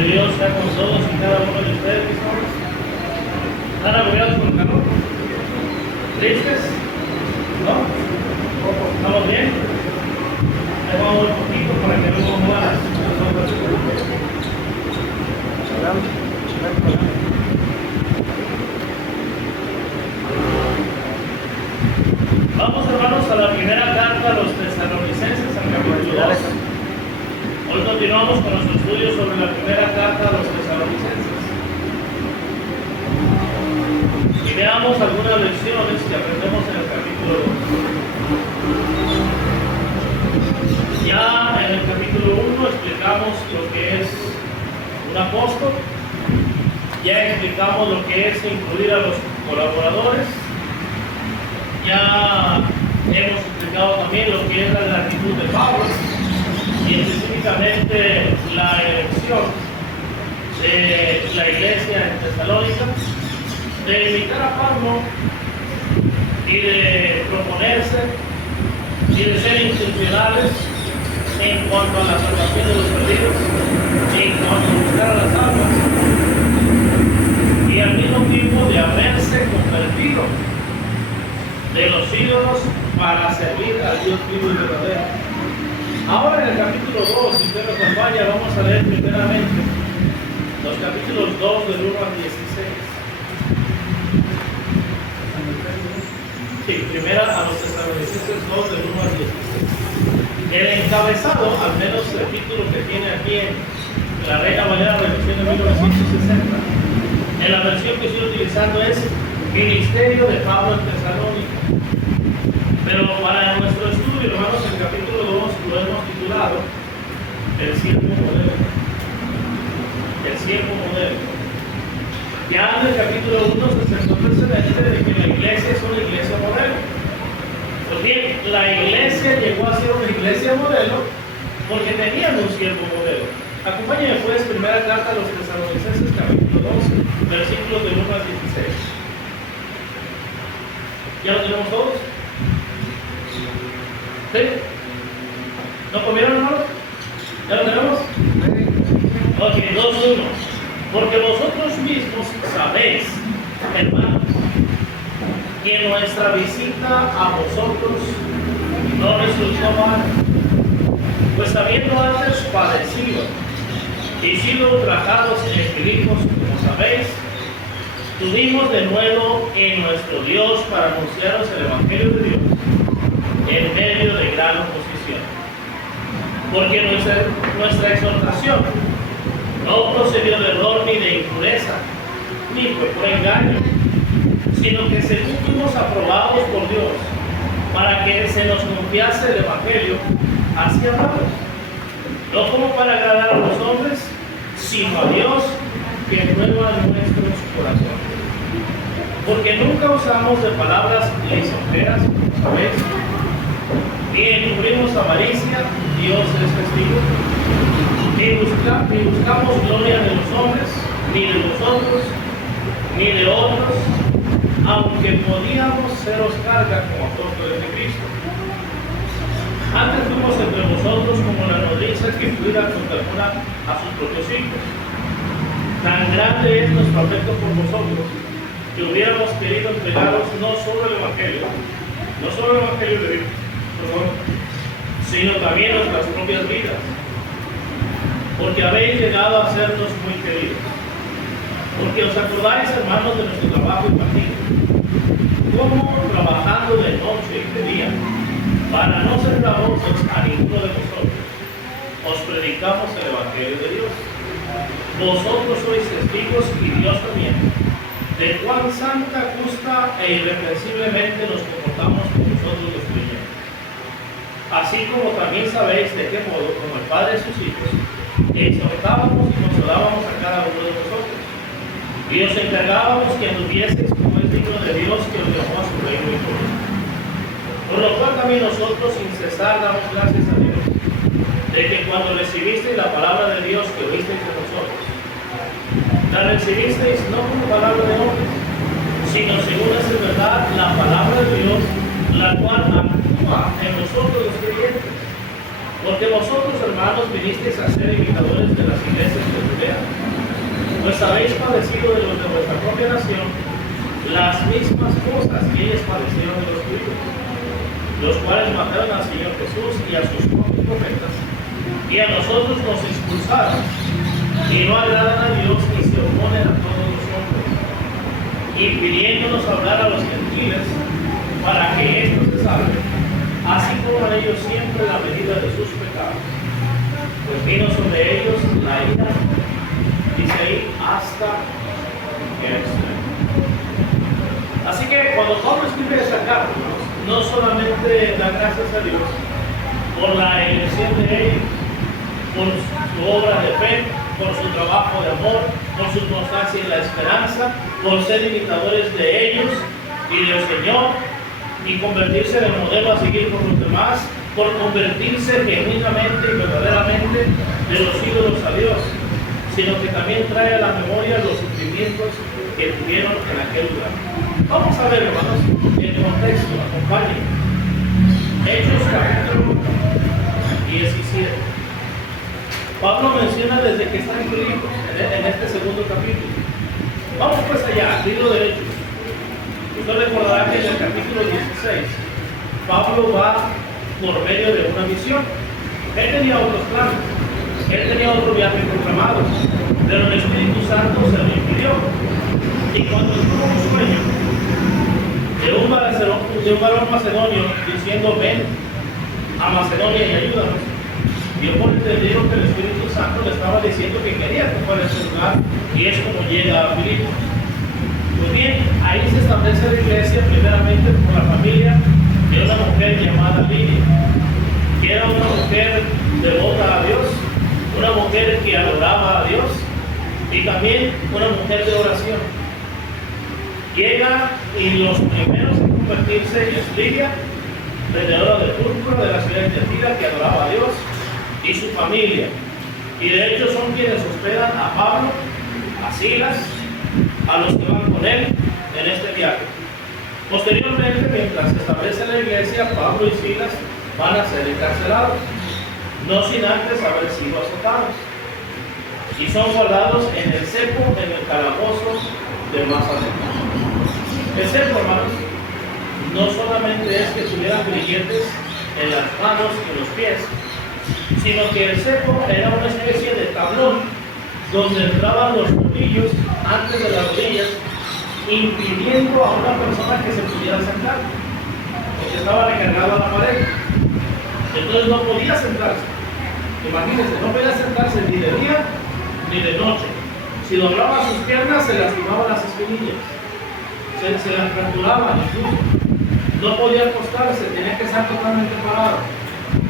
de Dios sea con todos y cada uno de ustedes, mis hermanos. ¿Están agobiados por el calor? ¿Tristes? ¿No? ¿Estamos bien? Ahí vamos un poquito para que no mueran. Vamos, hermanos, a la primera carta a los tesalonicenses, al capítulo 2. Hoy continuamos con nuestro estudio sobre la primera carta a los tesalonicenses. Y veamos algunas lecciones que aprendemos en el capítulo 2. Ya en el capítulo 1 explicamos lo que es un apóstol. Ya explicamos lo que es incluir a los colaboradores. Ya hemos explicado también lo que es la gratitud de Pablo y específicamente la elección de la iglesia en Tesalónica de invitar a Pablo y de proponerse y de ser intencionales en cuanto a la salvación de los perdidos, en cuanto a buscar a las almas y al mismo tiempo de haberse convertido de los ídolos para servir al Dios vivo y verdadero. Ahora en el capítulo 2, si usted nos acompaña, vamos a leer primeramente los capítulos 2 del 1 al 16. Sí, primera a los tesalonicenses 2 del 1 al 16. El encabezado, al menos el título que tiene aquí en la Reina Valera Revolución de 1960, en la versión que estoy utilizando es Ministerio de Pablo en Tesalónica. Pero para nuestro estudio, hermanos, el capítulo 2 lo hemos titulado El siervo modelo. El siervo modelo. Ya en el capítulo 1 se sentó precedente de que la iglesia es una iglesia modelo. Pues bien, la iglesia llegó a ser una iglesia modelo porque tenían un siervo modelo. Acompáñenme pues, primera carta a los tesalonicenses, capítulo 2, versículos del 1 al 16. ¿Ya lo tenemos todos? ¿Sí? ¿No comieron, hermanos? ¿Ya lo tenemos? Ok, 2:1. Porque vosotros mismos sabéis, hermanos, que nuestra visita a vosotros no resultó mal, pues habiendo antes padecido y sido ultrajados en Filipos, como sabéis, tuvimos de nuevo en nuestro Dios para anunciaros el Evangelio de Dios en medio de gran oposición. Porque nuestra exhortación no procedió de error ni de impureza, ni fue por engaño, sino que según fuimos aprobados por Dios, para que se nos confiase el Evangelio, así hablamos, no como para agradar a los hombres, sino a Dios que prueba nuestros corazones. Porque nunca usamos de palabras lisonjeras, ¿sabéis? Ni encubrimos avaricia, Dios es testigo. Ni buscamos gloria de los hombres, ni de nosotros, ni de otros, aunque podíamos seros carga como apóstoles de Cristo. Antes fuimos entre vosotros como la nodriza que cuida con ternura a sus propios hijos. Tan grande es nuestro afecto por vosotros, que hubiéramos querido entregaros no solo el Evangelio de Dios, sino también nuestras propias vidas, porque habéis llegado a sernos muy queridos. Porque os acordáis, hermanos, de nuestro trabajo y fatiga, como trabajando de noche y de día, para no ser gravosos a ninguno de vosotros, os predicamos el Evangelio de Dios. Vosotros sois testigos, y Dios también, de cuán santa, justa e irreprensiblemente nos comportamos con vosotros los creyentes. Así como también sabéis de qué modo, como el Padre de sus hijos, exhortábamos y consolábamos a cada uno de vosotros, y os encargábamos que anduvieseis como es digno de Dios, que os llamó a su reino y gloria. Por lo cual también nosotros sin cesar damos gracias a Dios, de que cuando recibisteis la palabra de Dios que oísteis de nosotros, la recibisteis no como palabra de hombres, sino según es en verdad la palabra de Dios, la cual actúa en nosotros los creyentes. Porque vosotros, hermanos, vinisteis a ser imitadores de las iglesias de Judea, pues habéis padecido de los de vuestra propia nación las mismas cosas que ellos padecieron de los judíos, los cuales mataron al Señor Jesús y a sus propios profetas, y a nosotros nos expulsaron, y no agradan a Dios ni se oponen a todos los hombres, impidiéndonos hablar a los gentiles para que estos se salven, así como ellos siempre la medida de sus pecados. Pues vino sobre ellos la ira, dice ahí, hasta el extremo. Así que cuando Pablo escribe esa carta, no solamente da gracias a Dios por la elección de ellos, por su obra de fe, por su trabajo de amor, por su constancia en la esperanza, por ser imitadores de ellos y del Señor, y convertirse en el modelo a seguir por los demás, por convertirse genuinamente y verdaderamente de los ídolos a Dios, sino que también trae a la memoria los sufrimientos que tuvieron en aquel lugar. Vamos a ver, hermanos, el contexto, acompañen. Hechos capítulo 17. Pablo menciona desde que está en Filipos, en este segundo capítulo. Vamos pues allá, libro de Hechos. Usted recordará que en el capítulo 16, Pablo va por medio de una misión. Él tenía otros planes, él tenía otro viaje programado, pero el Espíritu Santo se lo impidió. Y cuando tuvo un sueño de un varón macedonio diciendo: ven a Macedonia y ayúdanos, dio por entendido que el Espíritu Santo le estaba diciendo que quería que fuera a ese lugar, y es como llega a Filipos. Pues bien, ahí se establece la iglesia primeramente por la familia de una mujer llamada Lidia, que era una mujer devota a Dios, una mujer que adoraba a Dios, y también una mujer de oración. Llega, y los primeros en convertirse es Lidia, vendedora de púrpura de la ciudad de Tiatira, que adoraba a Dios, y su familia. Y de hecho son quienes hospedan a Pablo, a Silas, a los que van con él en este viaje. Posteriormente, mientras se establece la iglesia, Pablo y Silas van a ser encarcelados, no sin antes haber sido azotados, y son guardados en el cepo, en el calabozo de Macedonia. El cepo, hermanos, no solamente es que tuvieran grilletes en las manos y en los pies, sino que el cepo era una especie de tablón donde entraban los nudillos antes de las rodillas, impidiendo a una persona que se pudiera sentar, porque estaba recargado a la pared. Entonces no podía sentarse. Imagínense, no podía sentarse ni de día ni de noche. Si doblaba sus piernas, se lastimaban las espinillas, se las fracturaban incluso. No podía acostarse, tenía que estar totalmente parado.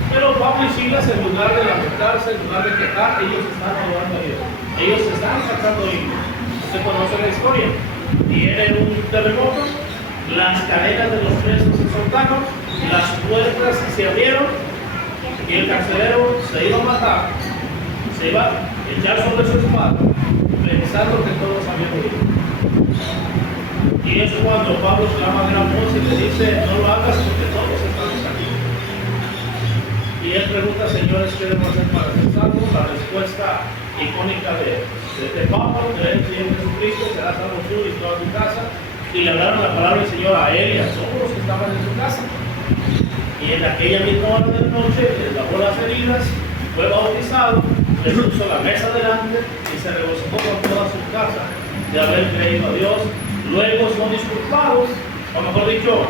Pero Pablo y Silas, en lugar de lamentarse, en lugar de quejar, ellos están adorando a Dios. Ellos están sacando himnos. Usted conoce la historia. Viene un terremoto, las cadenas de los presos se soltaron, las puertas se abrieron, y el carcelero se iba a matar, se iba a echar sobre su espada, pensando que todos habían huido. Y es cuando Pablo clama a gran voz y le dice: no lo hagas porque todos estamos aquí. Y él pregunta: señores, ¿qué debemos hacer para ser salvos? La respuesta icónica de Pablo: creer en el Señor Jesucristo, serás salvo tú y toda tu casa. Y le hablaron la palabra del Señor a él y a todos los que estaban en su casa. Y en aquella misma hora de la noche les lavó las heridas, fue bautizado, les puso la mesa delante y se regocijó con toda su casa de haber creído a Dios. Luego son disculpados, o mejor dicho,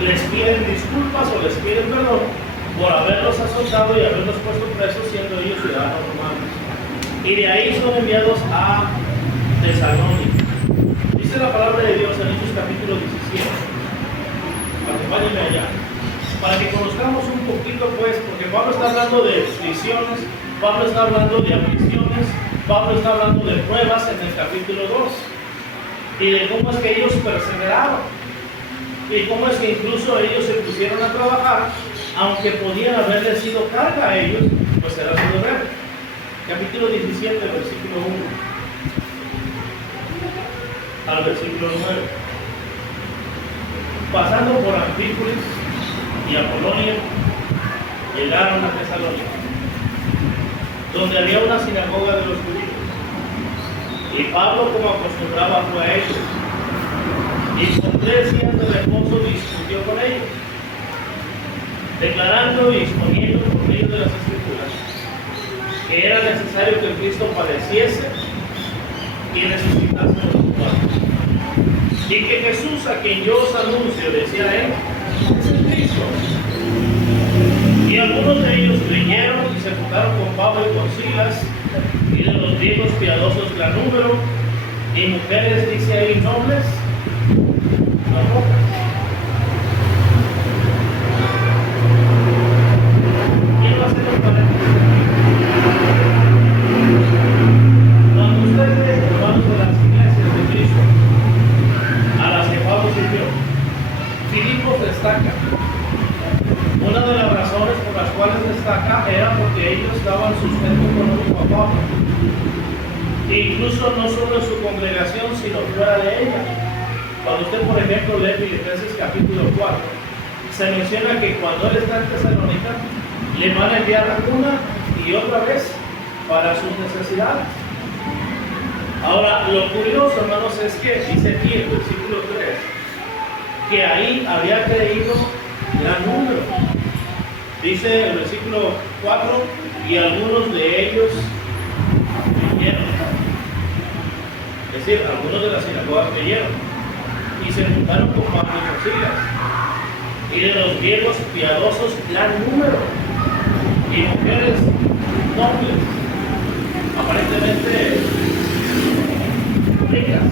les piden disculpas o les piden perdón por haberlos azotado y haberlos puesto presos, siendo ellos ciudadanos romanos. Y de ahí son enviados a Tesalónica. Dice la palabra de Dios en Hechos capítulo 17. Acompáñenme allá, para que conozcamos un poquito, pues, porque Pablo está hablando de prisiones, Pablo está hablando de aflicciones, Pablo está hablando de pruebas en el capítulo 2, y de cómo es que ellos perseveraron, y cómo es que incluso ellos se pusieron a trabajar, aunque podían haberle sido carga a ellos, pues era su deber. Capítulo 17, versículo 1 al versículo 9. Pasando por Anfípolis y Apolonia, llegaron a Tesalónica, donde había una sinagoga de los judíos. Y Pablo, como acostumbraba, fue a ellos. Y por 3 días de reposo discutió con ellos, declarando y exponiendo por medio de las Escrituras que era necesario que Cristo padeciese y resucitase de los muertos. Y que Jesús, a quien yo os anuncio, decía él, es el Cristo. Y algunos de ellos creyeron y se juntaron con Pablo y con Silas, y de los griegos piadosos gran número, y mujeres, dice ahí, nobles, no pocas. ¿Quién va a ser los paréntesis? Cuando ustedes ven, hermanos, de las iglesias de Cristo, a las que Pablo sirvió, Filipos destaca. Una de las razones por las cuales destaca era porque ellos daban sustento económico a Pablo. E incluso no solo en su congregación, sino fuera de ella. Cuando usted, por ejemplo, lee Filipenses capítulo 4, se menciona que cuando él está en Tesalónica, le van a enviar una y otra vez para sus necesidades. Ahora, lo curioso, hermanos, es que dice aquí en el versículo 3, que ahí había creído gran número. Dice el versículo 4, y algunos de ellos creyeron. Es decir, algunos de la sinagoga creyeron y se juntaron con Pablo y con Silas. Y de los griegos piadosos gran número, y mujeres nobles, aparentemente ricas,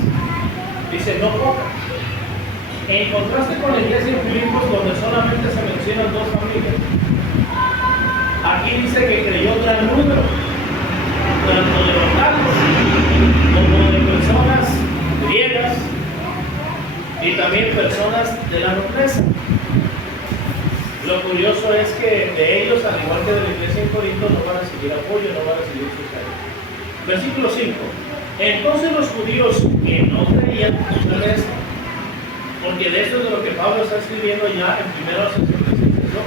dice no pocas. En contraste con la iglesia de Filipos, donde solamente se mencionan 2 familias, aquí dice que creyó gran número, tanto de locales como de personas griegas y también personas de la nobleza. Lo curioso es que de ellos, al igual que de la iglesia en Corinto, no van a recibir apoyo, no van a recibir sustento. Versículo 5. Entonces los judíos que no creían, porque de esto es de lo que Pablo está escribiendo ya en 1 Tesalonicenses 2.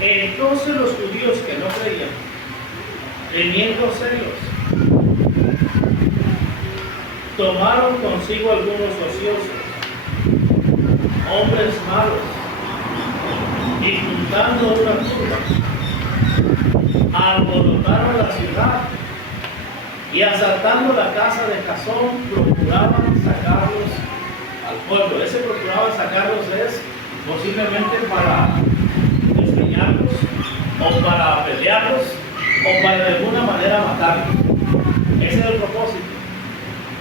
Entonces los judíos que no creían, teniendo celos, tomaron consigo algunos ociosos, hombres malos, y juntando una turba, alborotaron la ciudad y asaltando la casa de Jasón, procuraban sacarlos al pueblo. Ese procuraban sacarlos es posiblemente para despeñarlos, o para pelearlos, o para de alguna manera matarlos. Ese era el propósito.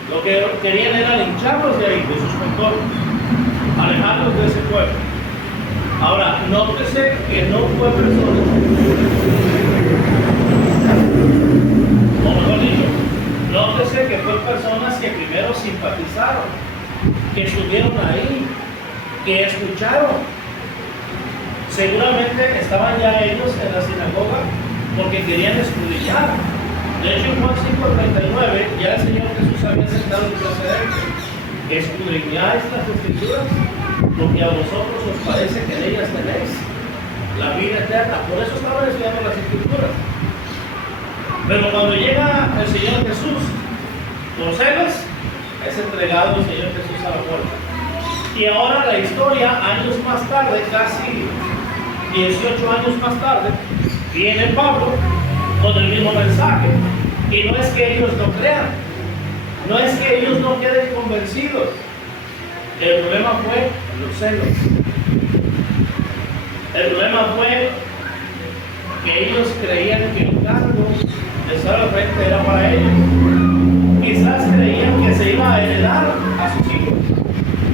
Lo que querían era lincharlos de ahí, de sus contornos, alejarlos de ese pueblo. Ahora, nótese que no fue personas, o mejor dicho, nótese que fue personas que primero simpatizaron, que estuvieron ahí, que escucharon. Seguramente estaban ya ellos en la sinagoga porque querían escudriñar. De hecho, en Juan 5:39, ya el Señor Jesús había sentado el precedente. Escudriñáis las Escrituras, porque a vosotros os parece que en ellas tenéis la vida eterna. Por eso estaban estudiando las Escrituras. Pero cuando llega el Señor Jesús, por celos, es entregado el Señor Jesús a la muerte. Y ahora la historia, años más tarde, casi 18 años más tarde, viene Pablo con el mismo mensaje. Y no es que ellos no crean, no es que ellos no queden convencidos. El problema fue los celos. El problema fue que ellos creían que el cargo de estar al frente era para ellos. Quizás creían que se iba a heredar a sus hijos.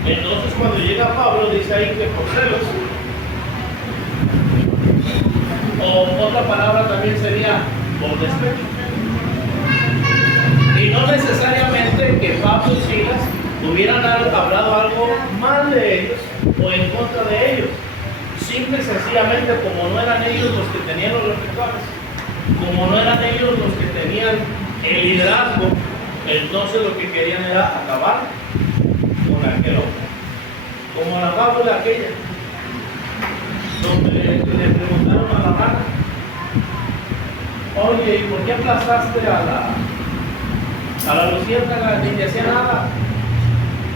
Entonces cuando llega Pablo dice ahí que por celos, o otra palabra también sería por despecho. Y no necesariamente que Pablo y Silas hubieran hablado algo mal de ellos o en contra de ellos. Simple y sencillamente, como no eran ellos los que tenían los reflectores, como no eran ellos los que tenían el liderazgo, entonces lo que querían era acabar con aquel hombre. Como la fábula aquella, donde le preguntaron a la rana, oye, ¿y por qué aplastaste a A la luciérnaga ni le hacía nada.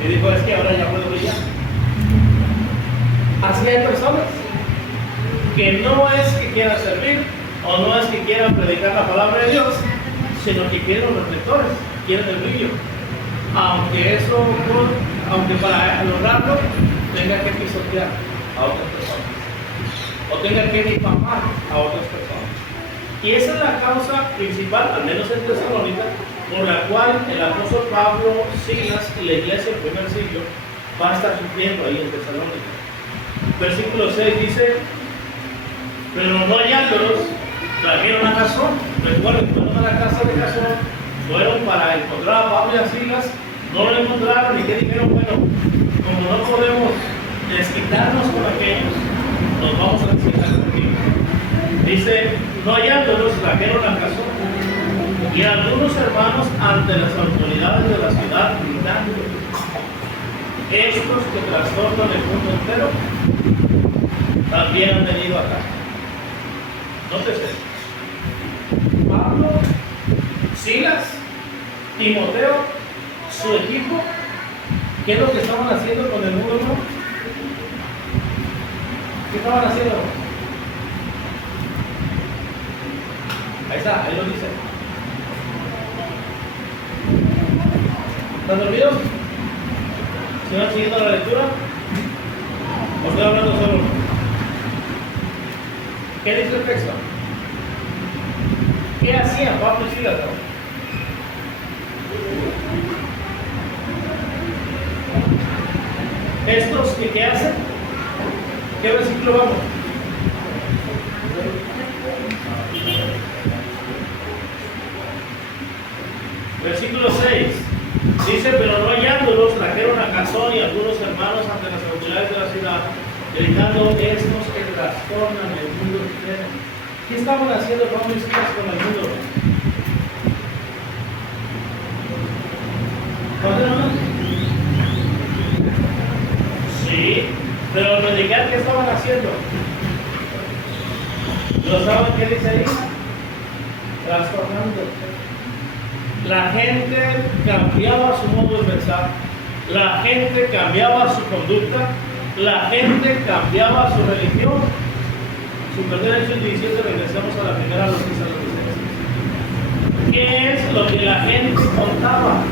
Y dijo, es que ahora ya puedo brillar. Así hay personas que no es que quieran servir o no es que quieran predicar la palabra de Dios, sino que quieren los reflectores, quieren el brillo. Aunque para lograrlo tenga que pisotear a otras personas o tenga que difamar a otras personas. Y esa es la causa principal, al menos en Tesalónica, por la cual el apóstol Pablo, Silas y la iglesia del primer siglo va a estar sufriendo ahí en Tesalónica. Versículo 6 dice, pero no hallándolos, trajeron a Jasón. Recuerden, fueron a la casa de Jasón, fueron para encontrar a Pablo y a Silas, no lo encontraron y que dijeron, bueno, como no podemos desquitarnos con aquellos, nos vamos a desquitar contigo. Dice, no hallándolos, trajeron a Jasón y algunos hermanos ante las autoridades de la ciudad gritando, estos que trastornan el mundo entero también han venido acá. Nótese, Pablo, Silas, Timoteo, su equipo, ¿qué es lo que estaban haciendo con el mundo, no? ¿Qué estaban haciendo? Ahí está, ahí lo dice. ¿Están dormidos? ¿Se van siguiendo la lectura? ¿O estoy hablando solo? ¿Qué dice el texto? ¿Qué hacían Pablo y Silas? ¿Estos qué hacen? ¿Qué versículo vamos? Versículo 6. Dice, pero no hallándolos, trajeron a Jasón y algunos hermanos ante las autoridades de la ciudad, gritando, estos que trastornan el mundo entero. ¿Qué estaban haciendo Pablo y Silas con el mundo? Sí, pero al predicar, ¿qué estaban haciendo? ¿Lo saben qué dice ahí? Trastornando. La gente cambiaba su modo de pensar, la gente cambiaba su conducta, la gente cambiaba su religión. Super Derecho 17, regresamos a la primera noticia de los ¿qué es lo que la gente contaba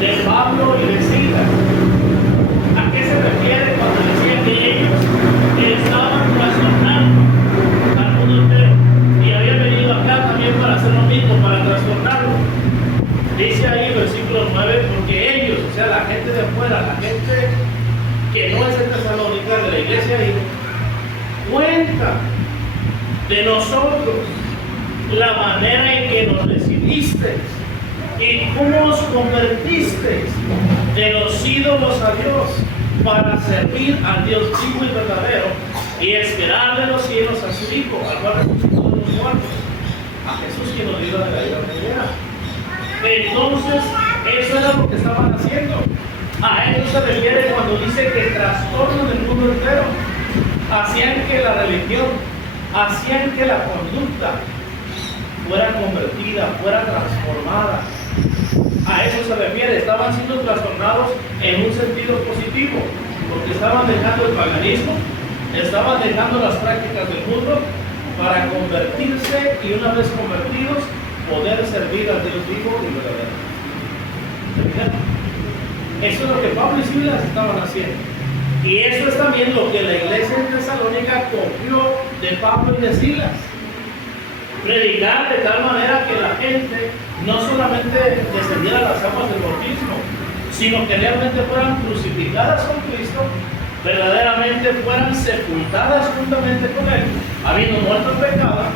de Pablo y de Silas? ¿A qué se refiere cuando decía que ellos estaban trastornando al mundo entero y habían venido acá también para hacer lo mismo, para trastornarlo? Dice ahí versículo 9, porque ellos, o sea, la gente de afuera, la gente que no es de Tesalónica, de la iglesia ahí, cuenta de nosotros la manera en que nos recibisteis y cómo os convertisteis de los ídolos a Dios para servir al Dios vivo y verdadero y esperar de los cielos a su Hijo, al cual resucitó de los muertos, a Jesús quien nos dio la vida venidera. Entonces, eso era lo que estaban haciendo. A eso se refiere cuando dice que trastornan el mundo entero. Hacían que la religión, hacían que la conducta fuera convertida, fuera transformada. A eso se refiere, estaban siendo trastornados en un sentido positivo, porque estaban dejando el paganismo, estaban dejando las prácticas del mundo para convertirse y una vez convertidos, poder servir al Dios vivo y verdadero. Eso es lo que Pablo y Silas estaban haciendo. Y eso es también lo que la iglesia en Tesalónica copió de Pablo y de Silas. Predicar de tal manera que la gente no solamente descendiera a las aguas del bautismo, sino que realmente fueran crucificadas con Cristo, verdaderamente fueran sepultadas juntamente con Él, habiendo muerto en pecado,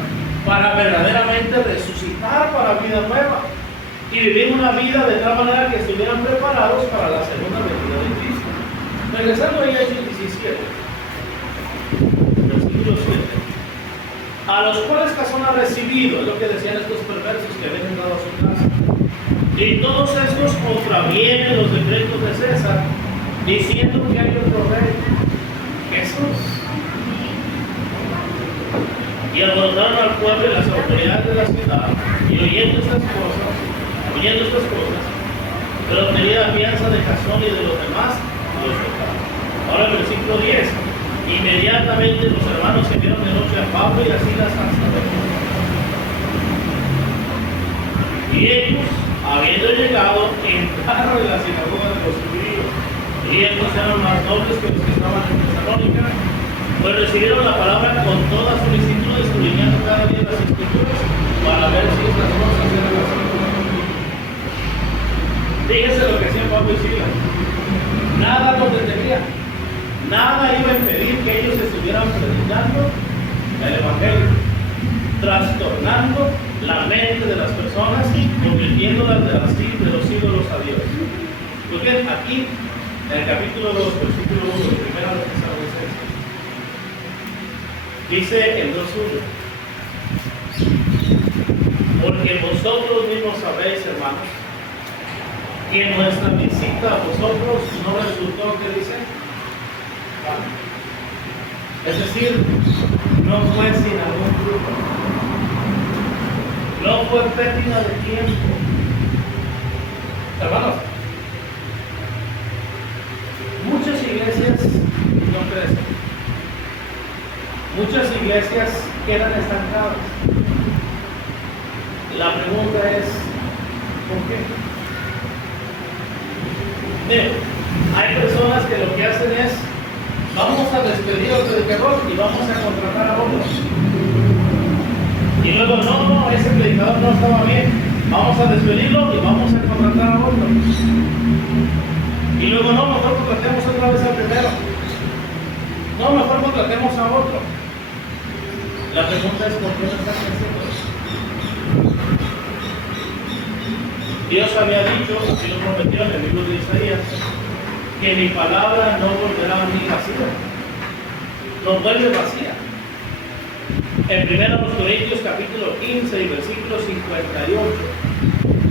para verdaderamente resucitar para vida nueva y vivir una vida de tal manera que estuvieran preparados para la segunda venida de Cristo. Regresando ahí a Hechos 17, versículo 7. A los cuales Jasón ha recibido, es lo que decían estos perversos que habían entrado a su casa. Y todos estos contravienen los decretos de César, diciendo que hay otro rey, Jesús. Y alborotaron al pueblo y las autoridades de la ciudad, y oyendo estas cosas, oyendo estas cosas, pero tenía fianza de Jasón y de los demás, los soltaron. Ahora el versículo 10. Inmediatamente los hermanos se vieron de noche a Pablo y a Silas hasta Berea. Y ellos, habiendo llegado, entraron en la sinagoga de los judíos. Y estos eran más nobles que los que estaban en Tesalónica, pues recibieron la palabra con toda solicitud, escudriñando cada día las escrituras para ver si estas cosas eran así. Fíjense lo que hacían Pablo y Silas. Nada los detenía. Nada iba a impedir que ellos estuvieran predicando el Evangelio, trastornando la mente de las personas y convirtiéndolas de los ídolos a Dios. Porque aquí, en el capítulo 2, versículo 1, de primera de Tesalonicenses, dice en 2:1: porque vosotros mismos sabéis, hermanos, que nuestra visita a vosotros no resultó, ¿qué dice? Es decir, no fue sin algún fruto, no fue pérdida de tiempo. Hermanos, muchas iglesias no crecen, muchas iglesias quedan estancadas. La pregunta es, ¿por qué? Miren, hay personas que lo que hacen es: vamos a despedir al predicador y vamos a contratar a otro. Y luego, no, ese predicador no estaba bien, vamos a despedirlo y vamos a contratar a otro. Y luego, no, mejor contratemos otra vez al primero. No, mejor contratemos a otro. La pregunta es: ¿por qué no están haciendo eso? Dios había dicho, así lo prometió en el libro de Isaías, que mi palabra no volverá a mí vacía, no vuelve vacía. En 1 Corintios capítulo 15 y versículo 58,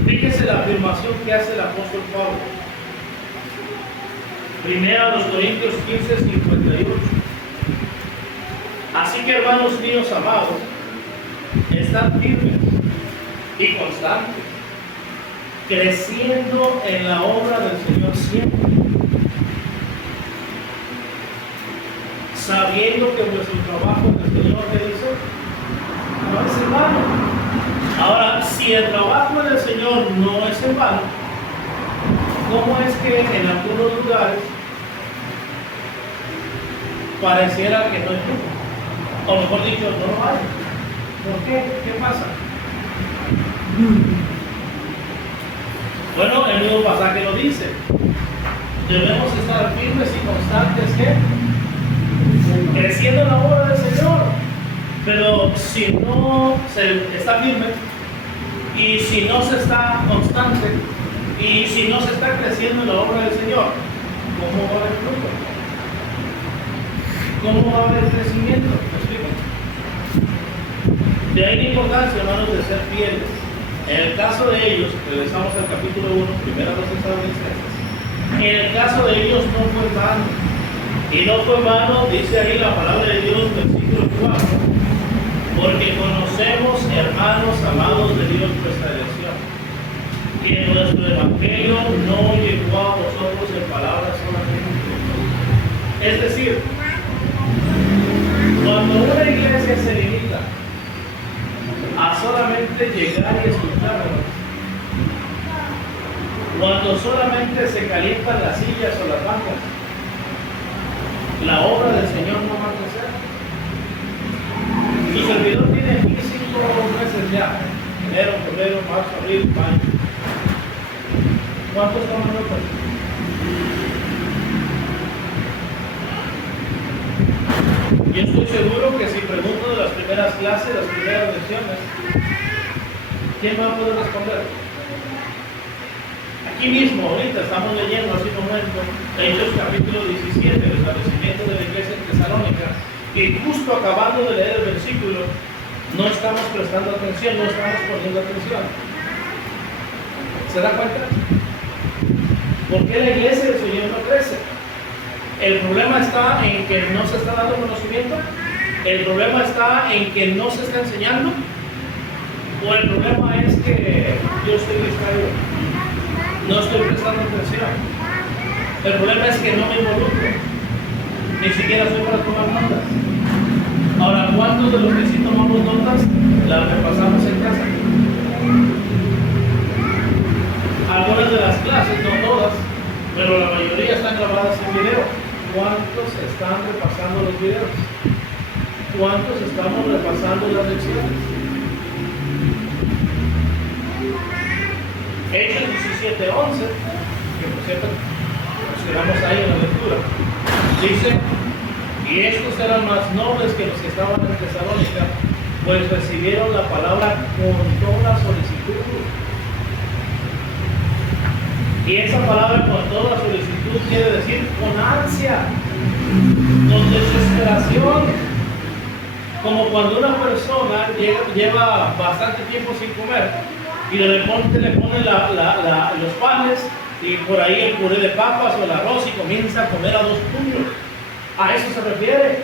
fíjese la afirmación que hace el apóstol Pablo. 1 Corintios 15, 58. Así que, hermanos míos amados, estad firmes y constantes, creciendo en la obra del Señor siempre, sabiendo que vuestro trabajo en el Señor, ¿qué dice? No es en vano. Ahora, si el trabajo en el Señor no es en vano, ¿cómo es que en algunos lugares pareciera que no hay fruto? O mejor dicho, no lo hay. ¿Por qué? ¿Qué pasa? Bueno, el mismo pasaje lo dice. Debemos estar firmes y constantes, ¿qué? Creciendo en la obra del Señor. Pero si no se está firme, y si no se está constante, y si no se está creciendo en la obra del Señor, ¿cómo va a haber fruto? ¿Cómo va a haber crecimiento? ¿Me explico? De ahí la importancia, hermanos, de ser fieles. En el caso de ellos, regresamos al capítulo 1, primera de Tesalonicenses. En el caso de ellos no fue vano. Y no fue vano, dice ahí la palabra de Dios, versículo 4. Porque conocemos, hermanos amados de Dios, nuestra elección, que nuestro evangelio no llegó a vosotros en palabras solamente. Es decir, cuando una iglesia se limita a solamente llegar y escucharnos, cuando solamente se calientan las sillas o las bancas, la obra del Señor no va a crecer. Su servidor tiene aquí 5 meses ya: enero, febrero, marzo, abril, mayo. ¿Cuántos estamos nosotros? Yo estoy seguro que si pregunto de las primeras clases, las primeras lecciones, ¿quién va a poder responder? Aquí mismo, ahorita estamos leyendo hace un momento Hechos capítulo 17, el establecimiento de la iglesia en Tesalónica, y justo acabando de leer el versículo, no estamos prestando atención, no estamos poniendo atención. ¿Se da cuenta? ¿Por qué la iglesia del Señor no crece? El problema está en que no se está dando conocimiento, el problema está en que no se está enseñando, o el problema es que yo estoy distraído, no estoy prestando atención. El problema es que no me involucro, ni siquiera soy para tomar notas. Ahora, ¿cuántos de los que sí tomamos notas las repasamos en casa? Algunas de las clases, no todas, pero la mayoría están grabadas en video. ¿Cuántos están repasando los videos? ¿Cuántos estamos repasando las lecciones? Hechos 17:11, que por cierto nos quedamos ahí en la lectura, dice: y estos eran más nobles que los que estaban en Tesalónica, pues recibieron la palabra con toda solicitud. Y esa palabra con toda solicitud quiere decir con ansia, con desesperación. Como cuando una persona lleva bastante tiempo sin comer y de repente le ponen los panes y por ahí el puré de papas o el arroz y comienza a comer a 2 puños. A eso se refiere,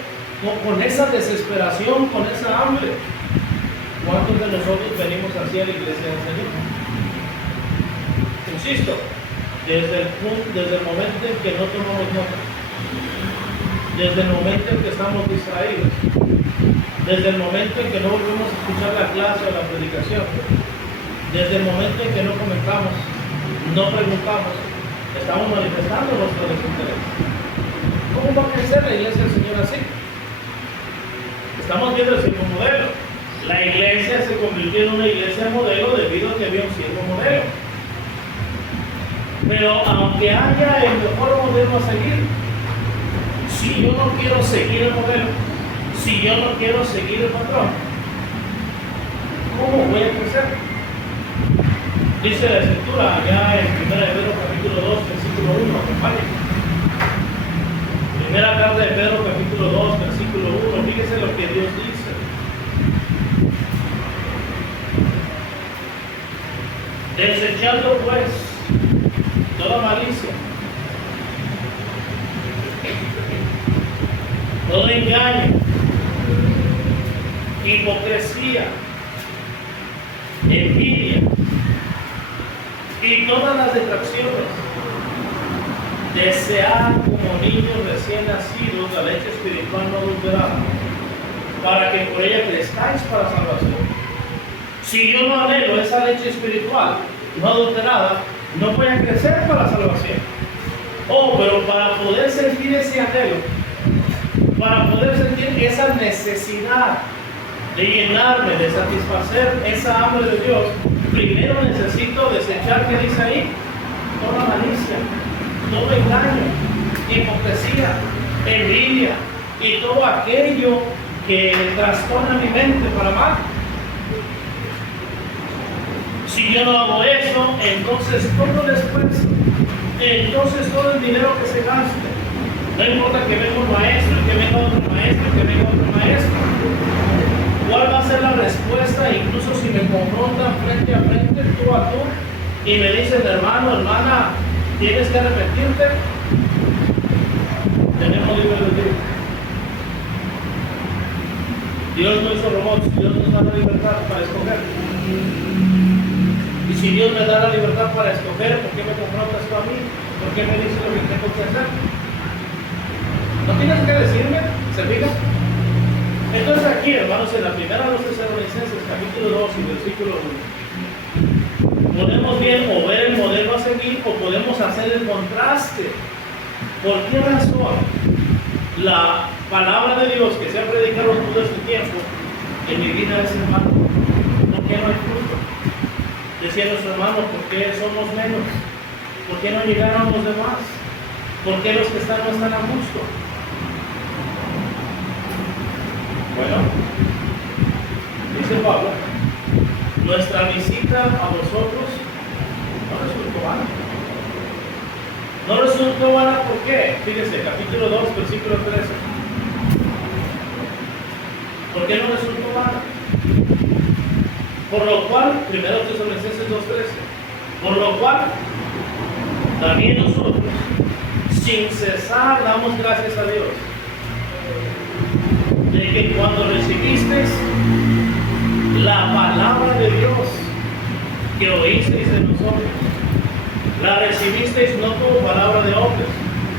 con esa desesperación, con esa hambre. ¿Cuántos de nosotros venimos así a la iglesia del Señor? Insisto, desde el momento en que no tomamos nota, desde el momento en que estamos distraídos, desde el momento en que no volvemos a escuchar la clase o la predicación, desde el momento en que no comentamos, no preguntamos, estamos manifestando nuestro desinterés. ¿Cómo va a crecer la iglesia del Señor así? Estamos viendo el siervo modelo. La iglesia se convirtió en una iglesia modelo debido a que había un siervo modelo. Pero aunque haya el mejor modelo a seguir, si yo no quiero seguir el modelo, si yo no quiero seguir el patrón, ¿cómo voy a crecer? Dice la Escritura allá en 1 Pedro capítulo 2, versículo 1, acompáñenme. Primera carta de Pedro capítulo 2, versículo 1, fíjese lo que Dios dice. Desechando pues toda malicia, todo engaño, hipocresía, envidia y todas las detracciones, desead como niños recién nacidos la leche espiritual no adulterada, para que por ella crezcáis para salvación. Si yo no anhelo esa leche espiritual no adulterada, no voy a crecer para salvación. Pero para poder sentir ese anhelo, para poder sentir esa necesidad de llenarme, de satisfacer esa hambre de Dios, primero necesito desechar, ¿qué dice ahí? Toda malicia, todo engaño, hipocresía, envidia y todo aquello que trastorna mi mente para mal. Si yo no hago eso, entonces todo el esfuerzo, entonces todo el dinero que se gaste, no importa que venga un maestro, que venga otro maestro, que venga otro maestro, ¿cuál va a ser la respuesta? Incluso si me confrontan frente a frente, tú a tú, y me dicen, hermano, hermana, tienes que arrepentirte, tenemos libre albedrío. Dios no hizo robots, Dios nos da la libertad para escoger. Y si Dios me da la libertad para escoger, ¿por qué me confrontas tú a mí? ¿Por qué me dices lo que tengo que hacer? No tienes que decirme, ¿se fija? Entonces aquí, hermanos, en la primera de los Tesalonicenses, capítulo 2 y versículo 1, podemos bien o ver el modelo a seguir o podemos hacer el contraste. ¿Por qué razón la palabra de Dios que se ha predicado todo este tiempo en mi vida es, hermano, ¿por qué no hay fruto? Decía nuestro hermano, ¿por qué somos menos? ¿Por qué no llegaron los demás? ¿Por qué los que están no están a gusto? Bueno, dice Pablo, nuestra visita a vosotros no resultó vana. No resultó vana, ¿por qué? Fíjese, capítulo 2, versículo 13. ¿Por qué no resultó vana? Por lo cual, 1 Tesalonicenses 2:13, por lo cual, también nosotros, sin cesar, damos gracias a Dios, de que cuando recibisteis la palabra de Dios, que oísteis de nosotros, la recibisteis no como palabra de hombres,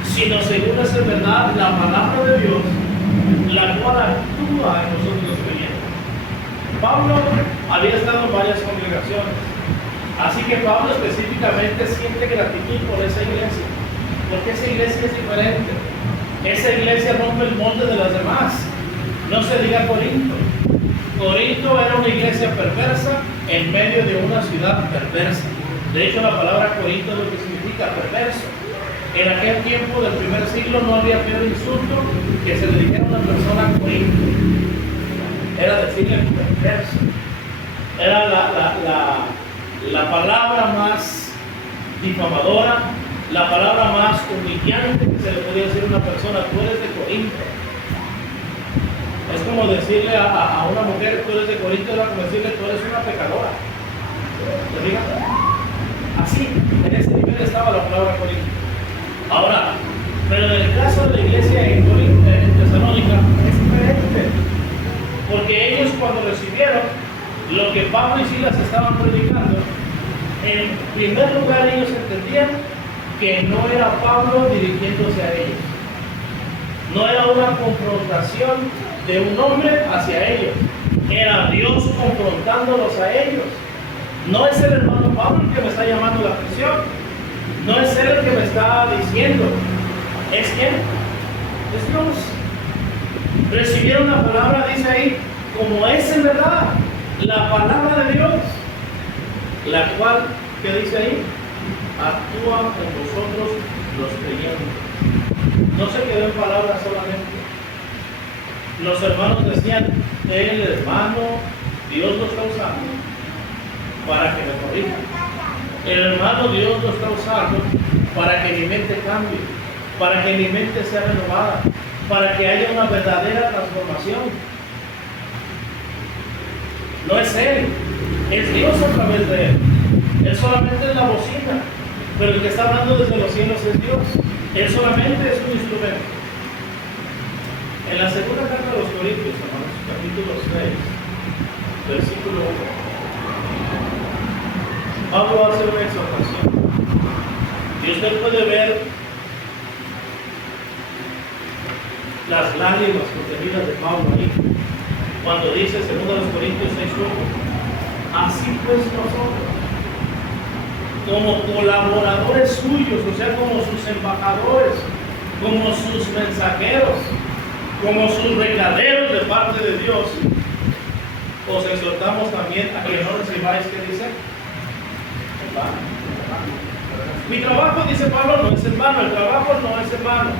sino según es en verdad la palabra de Dios, la cual actúa en nosotros los creyentes. Pablo había estado en varias congregaciones, así que Pablo específicamente siente gratitud por esa iglesia, porque esa iglesia es diferente. Esa iglesia rompe el molde de las demás. No se diga Corinto. Corinto era una iglesia perversa en medio de una ciudad perversa. De hecho, la palabra Corinto es lo que significa perverso. En aquel tiempo del primer siglo no había peor insulto que se le dijera a una persona Corinto. Era decirle perverso. Era la palabra más difamadora, la palabra más humillante que se le podía decir a una persona: tú eres de Corinto. Es como decirle a una mujer: tú eres de Corinto, era como decirle: tú eres una pecadora. ¿Te fijas? Así, en ese nivel estaba la palabra Corinto. Ahora, pero en el caso de la iglesia en Tesalónica es diferente, porque ellos, cuando recibieron lo que Pablo y Silas estaban predicando, en primer lugar ellos entendían que no era Pablo dirigiéndose a ellos, no era una confrontación de un hombre hacia ellos, era Dios confrontándolos a ellos. No es el hermano Pablo el que me está llamando la atención, no es él el que me está diciendo, ¿es quién? Es Dios. Recibieron la palabra, dice ahí, como es en verdad la palabra de Dios, la cual, ¿qué dice ahí? Actúa en nosotros los creyentes. No se quedó en palabras solamente. Los hermanos decían: el hermano, Dios lo está usando para que me corrija. El hermano, Dios lo está usando para que mi mente cambie, para que mi mente sea renovada, para que haya una verdadera transformación. No es Él, es Dios a través de Él. Él solamente es la bocina, pero el que está hablando desde los cielos es Dios. Él solamente es un instrumento. En la segunda carta de los Corintios, hermanos, capítulo 6, versículo 1, Pablo hace una exhortación. Y usted puede ver las lágrimas contenidas de Pablo ahí, cuando dice, 2 Corintios 6:1, así pues nosotros, como colaboradores suyos, o sea, como sus embajadores, como sus mensajeros, como sus recaderos de parte de Dios, os exhortamos también a que no recibáis, ¿qué dice? En vano. Mi trabajo, dice Pablo, no es en vano, el trabajo no es en vano.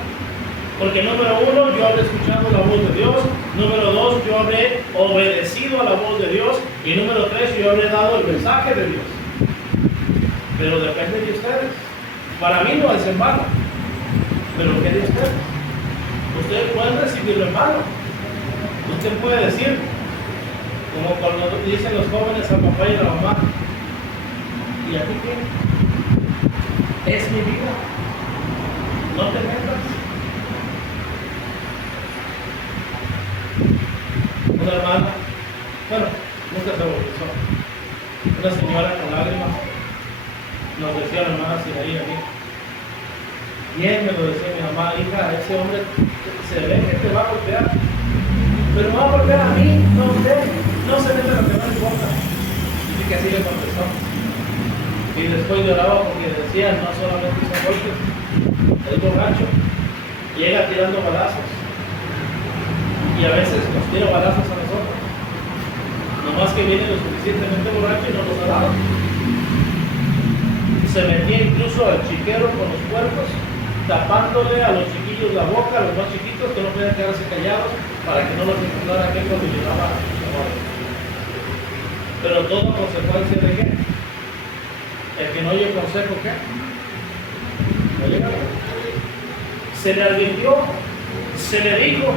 Porque número 1, yo habré escuchado la voz de Dios. Número 2, yo habré obedecido a la voz de Dios. Y número 3, yo habré dado el mensaje de Dios. Pero depende de ustedes. Para mí no es en vano. Pero ¿qué de ustedes? Ustedes pueden recibirlo en vano. Usted puede decir, como cuando dicen los jóvenes al papá y a la mamá: ¿y a ti qué? Es mi vida. No te metas. Una hermana, bueno, nunca se bautizó, una señora con lágrimas, nos decía la hermana Sinaí a mí, bien me lo decía mi mamá: hija, ese hombre se ve que te va a golpear, pero me va a golpear a mí, no a usted, no se mete lo que no le importa. Y que así le contestó. Y después lloraba porque decía: no solamente son golpes, el borracho llega tirando balazos. Y a veces nos tira balazos a nosotros. Nomás que viene lo suficientemente borracho y no los ha dado. Se metía incluso al chiquero con los puercos, tapándole a los chiquillos la boca, a los más chiquitos, que no podían quedarse callados, para que no los encontrara aquel cuando llegaba a la muerte. Pero todo consecuencia de qué? El que no oye consejo, ¿qué? No llega. Se le advirtió, se le dijo.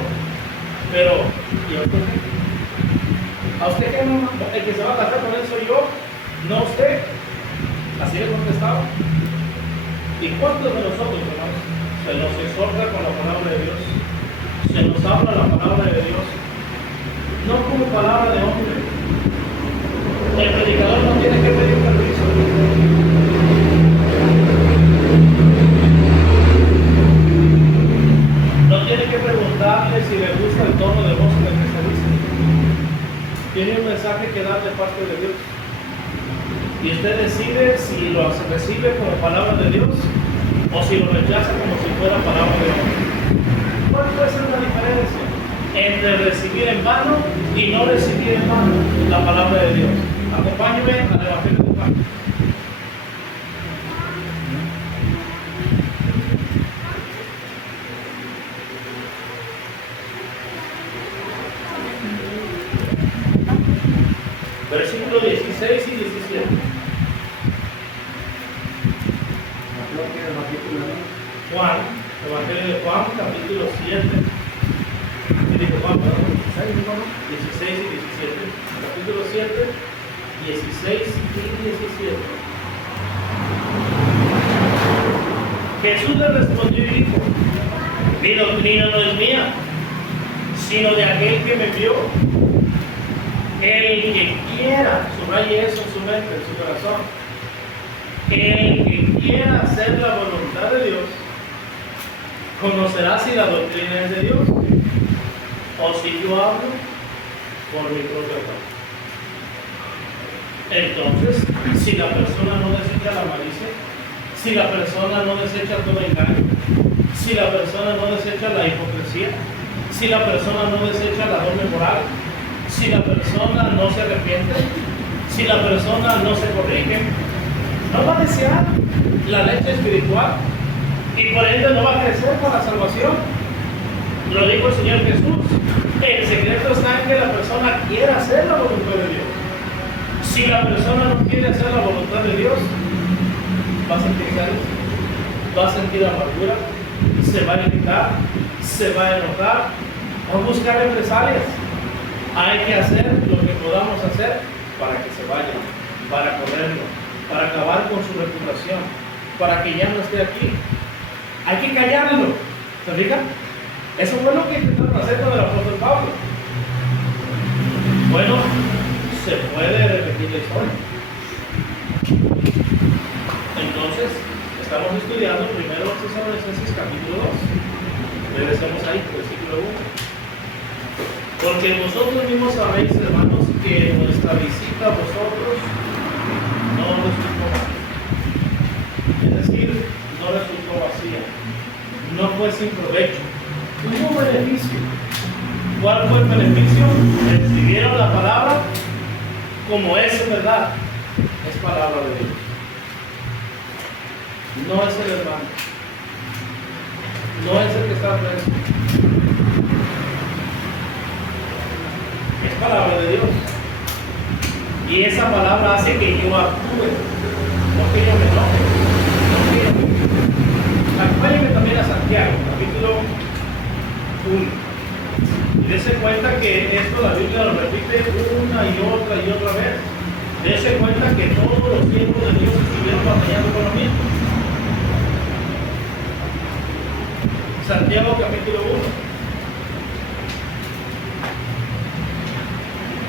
Pero, ¿y a usted qué? ¿A usted qué, mamá? El que se va a casar con él soy yo, no usted. Así le contestaba. ¿Y cuántos de nosotros, hermanos, se nos exhorta con la palabra de Dios? Se nos habla la palabra de Dios, no como palabra de hombre. El predicador no tiene que pedir permiso. parte de Dios. Y usted decide si lo recibe como palabra de Dios o si lo rechaza como si fuera palabra de hombre. ¿Cuál puede ser la diferencia entre recibir en vano y no recibir en vano la palabra de Dios? Acompáñeme al Evangelio de Juan. Versículos 16 y 17. Juan, Evangelio de Juan, capítulo 7. ¿Qué dijo Juan? 16 y 17. Capítulo 7, 16 y 17. Jesús le respondió y dijo: mi doctrina no es mía, sino de aquel que me envió. El que quiera, subraye eso en su mente, en su corazón, el que quiera hacer la voluntad de Dios, conocerá si la doctrina es de Dios o si yo hablo por mi propia parte. Entonces, si la persona no desecha la malicia, si la persona no desecha todo engaño, si la persona no desecha la hipocresía, si la persona no desecha la doble moral, si la persona no se arrepiente, si la persona no se corrige, no va a desear la leche espiritual y por ende no va a crecer para la salvación. Lo dijo el Señor Jesús. El secreto está en que la persona quiera hacer la voluntad de Dios. Si la persona no quiere hacer la voluntad de Dios, va a sentir celos, va a sentir amargura, se va a irritar, se va a enojar, va a buscar represalias. Hay que hacer lo que podamos hacer para que se vaya, para correrlo, para acabar con su reputación, para que ya no esté aquí. Hay que callarlo. ¿Se fijan? Eso fue lo que intentaron hacer con el apóstol Pablo. Bueno, se puede repetir la historia. Entonces, estamos estudiando primero Tesalonicenses capítulo 2. Regresemos ahí, versículo 1. Porque vosotros mismos sabéis, hermanos, que nuestra visita a vosotros no resultó vacía. Es decir, no resultó vacía. No fue sin provecho. Hubo beneficio. ¿Cuál fue el beneficio? Recibieron la palabra como es verdad. Es palabra de Dios. No es el hermano. No es el que está preso. Es palabra de Dios. Y esa palabra hace que yo actúe, no que yo me enoje, no que yo me... Acompáñenme también a Santiago, capítulo 1. Y dése cuenta que esto la Biblia lo repite una y otra vez. Dése cuenta que todos los siervos de Dios estuvieron batallando con lo mismo. Santiago capítulo 1.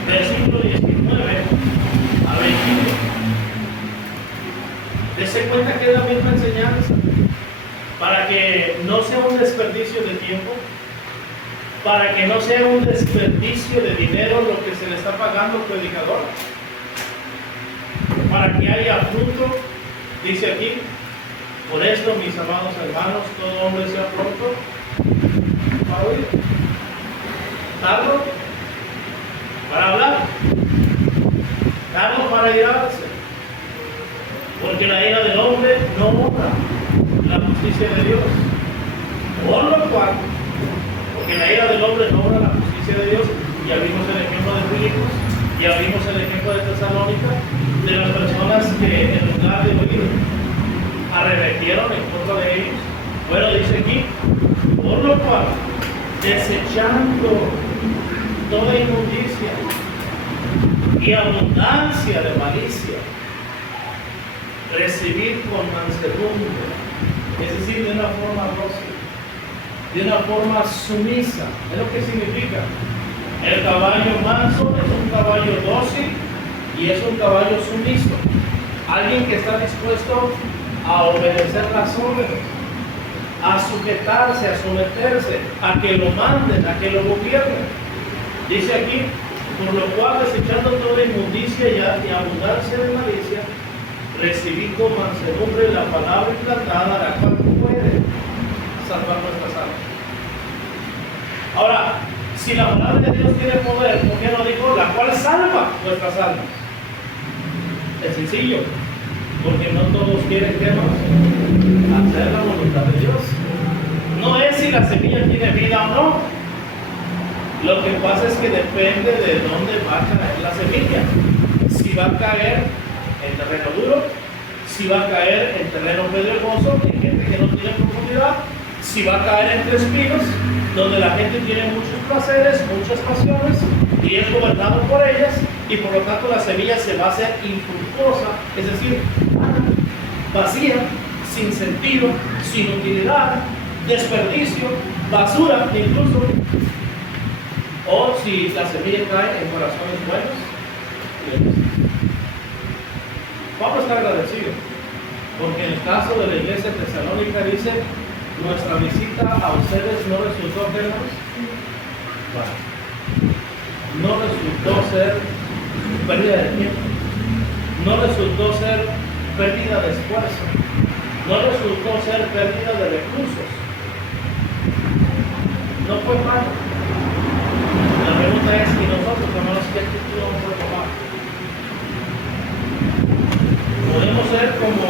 Versículo 19 a 21. Dese cuenta que es la misma enseñanza, para que no sea un desperdicio de tiempo, para que no sea un desperdicio de dinero lo que se le está pagando al predicador, para que haya fruto. Dice aquí: por esto, mis amados hermanos, todo hombre sea pronto para oír, tardo para hablar, tardo para irarse, porque la ira del hombre no honra la justicia de Dios. Por lo cual, porque la ira del hombre no honra la justicia de Dios, ya vimos el ejemplo de Filipos, ya vimos el ejemplo de Tesalónica, de las personas que en lugar de oír arremetieron en contra de ellos. Bueno, dice aquí: por lo cual, desechando toda inmundicia y abundancia de malicia, recibir con mansedumbre, es decir, de una forma dócil, de una forma sumisa. Es lo que significa. El caballo manso es un caballo dócil y es un caballo sumiso. Alguien que está dispuesto a obedecer las órdenes, a sujetarse, a someterse, a que lo manden, a que lo gobiernen. Dice aquí: Por lo cual, desechando toda inmundicia y abundancia de malicia, recibí con mansedumbre la palabra implantada, la cual puede salvar nuestras almas. Ahora, si la palabra de Dios tiene poder, ¿por qué no dijo la cual salva nuestras almas? Es sencillo, porque no todos quieren que hacer la voluntad de Dios. No es si la semilla tiene vida o no. Lo que pasa es que depende de dónde va a caer la semilla. Si va a caer en terreno duro, si va a caer en terreno pedregoso, en gente que no tiene profundidad, si va a caer entre espinos, donde la gente tiene muchos placeres, muchas pasiones y es gobernado por ellas, y por lo tanto la semilla se va a hacer infructuosa, es decir, vacía, sin sentido, sin utilidad, desperdicio, basura incluso. O si la semilla cae en corazones buenos, Pablo está agradecido, porque en el caso de la iglesia tesalónica dice: nuestra visita a ustedes no resultó, no resultó ser pérdida de tiempo, no resultó ser pérdida de esfuerzo, no resultó ser pérdida de recursos, no fue malo. La pregunta es: ¿y nosotros, hermanos, qué actitud vamos a tomar? ¿Podemos ser como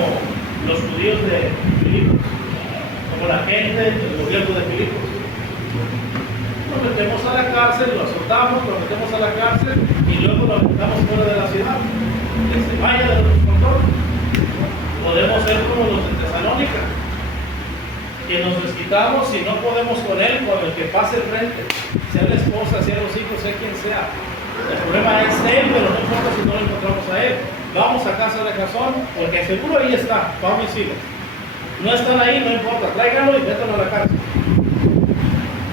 los judíos de Filipos? Como la gente del gobierno de Filipos. Lo metemos a la cárcel, lo azotamos, lo metemos a la cárcel y luego lo metamos fuera de la ciudad, que se vaya de nuestro control. Podemos ser como los de Tesalónica, que nos desquitamos y no podemos con él, con el que pase el frente, sea la esposa, sea los hijos, sea quien sea. El problema es él, pero no importa si no lo encontramos a él. Vamos a casa de Jasón, porque seguro ahí está, Pablo y Silas. No están ahí, no importa, tráiganlo y métanlo a la cárcel.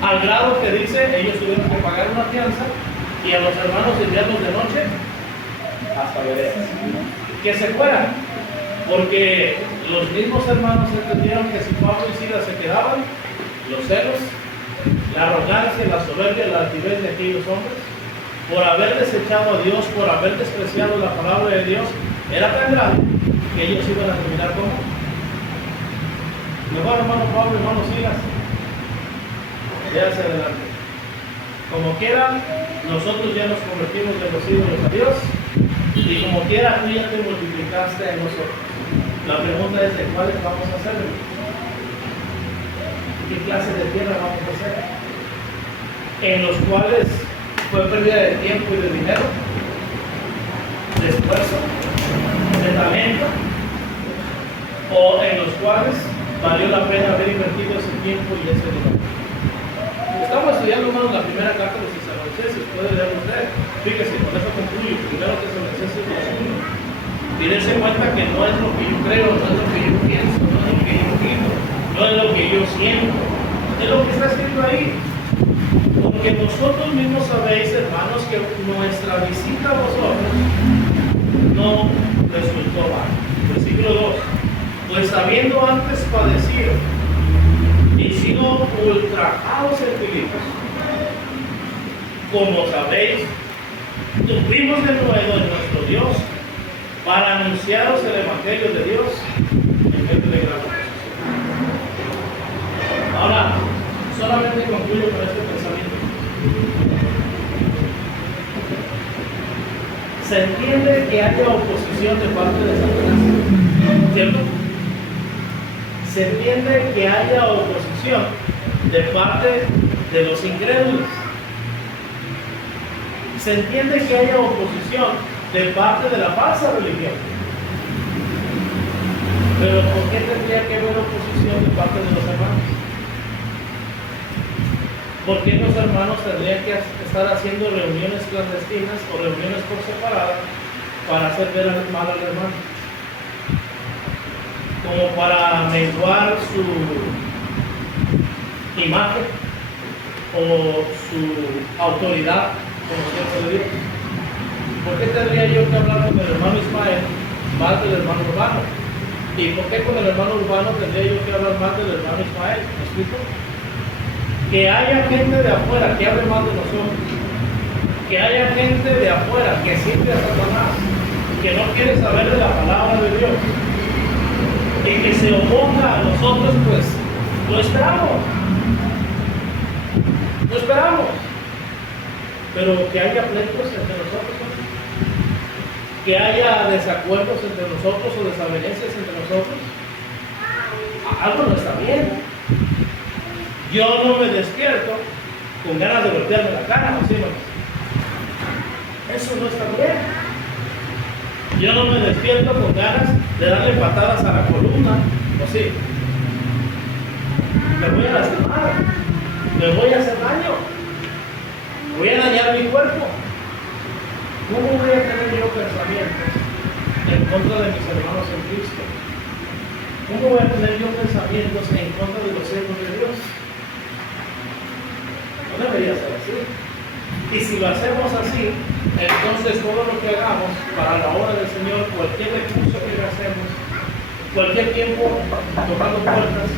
Al grado que dice, ellos tuvieron que pagar una fianza y a los hermanos enviarlos de noche hasta Berea. Que se fueran, porque los mismos hermanos entendieron que si Pablo y Silas se quedaban, los celos, la arrogancia, la soberbia, la altivez de aquellos hombres, por haber desechado a Dios, por haber despreciado la palabra de Dios, era tan grande que ellos iban a terminar como mejor hermano Pablo, hermano Silas, ya hacia adelante. Como quiera, nosotros ya nos convertimos de los ídolos a Dios, y como quiera, tú ya te multiplicaste en nosotros. La pregunta es: ¿de cuáles vamos a hacer? ¿Qué clase de tierra vamos a hacer? En los cuales fue pérdida de tiempo y de dinero, de esfuerzo, de talento, o en los cuales valió la pena haber invertido ese tiempo y ese dinero. Estamos estudiando, hermanos, la primera carta de los Tesalonicenses, puede leer usted. Fíjese, con eso concluyo. Primero Tesalonicenses 2:1. Y dense cuenta que no es lo que yo creo, no es lo que yo pienso, no es lo que yo digo, no es lo que yo siento, es lo que está escrito ahí. Porque vosotros mismos sabéis, hermanos, que nuestra visita a vosotros no resultó mal. Versículo 2. Pues habiendo antes padecido y sido ultrajados en Filipos, como sabéis, tuvimos de nuevo en nuestro Dios para anunciaros el Evangelio de Dios en medio de gran oposición. Ahora, solamente concluyo con este pensamiento. Se entiende que haya oposición de parte de Satanás, ¿cierto? Se entiende que haya oposición de parte de los incrédulos. Se entiende que haya oposición de parte de la falsa religión. Pero ¿por qué tendría que haber oposición de parte de los hermanos? ¿Por qué los hermanos tendrían que estar haciendo reuniones clandestinas o reuniones por separada para hacer ver mal al hermano? Como para menguar su imagen o su autoridad como siervo de Dios. ¿Por qué tendría yo que hablar con el hermano Ismael mal del hermano Urbano? ¿Y por qué con el hermano Urbano tendría yo que hablar mal del hermano Ismael? ¿Me explico? Que haya gente de afuera que hable mal de nosotros que haya gente de afuera que sirve a Satanás, que no quiere saber de la palabra de Dios y que se oponga a nosotros, pues lo esperamos. Lo esperamos. Pero que haya pleitos entre nosotros, que haya desacuerdos entre nosotros o desavenencias entre nosotros, algo no está bien. Yo no me despierto con ganas de golpearme la cara, ¿sí? Eso no está bien. Yo no me despierto con ganas de darle patadas a la columna, ¿o sí? Me voy a lastimar, me voy a hacer daño, voy a dañar mi cuerpo. ¿Cómo voy a tener yo pensamientos en contra de mis hermanos en Cristo? ¿Cómo voy a tener yo pensamientos en contra de los siervos de Dios? No debería ser así. Y si lo hacemos así, entonces todo lo que hagamos para la obra del Señor, cualquier recurso que hacemos, cualquier tiempo tocando puertas,